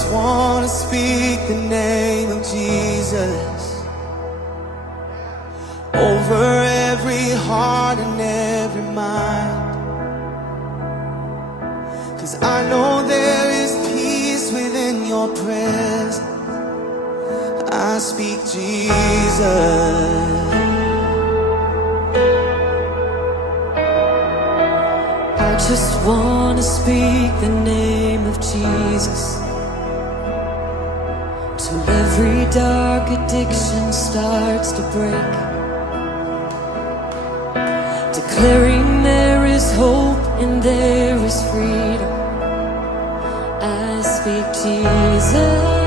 just want to speak the name of Jesus over every heart and every mind. 'Cause I know there is peace within your presence. I speak Jesus. I just want to speak the name of Jesus till every dark addiction starts to break, declaring there is hope and there is freedom. I speak Jesus.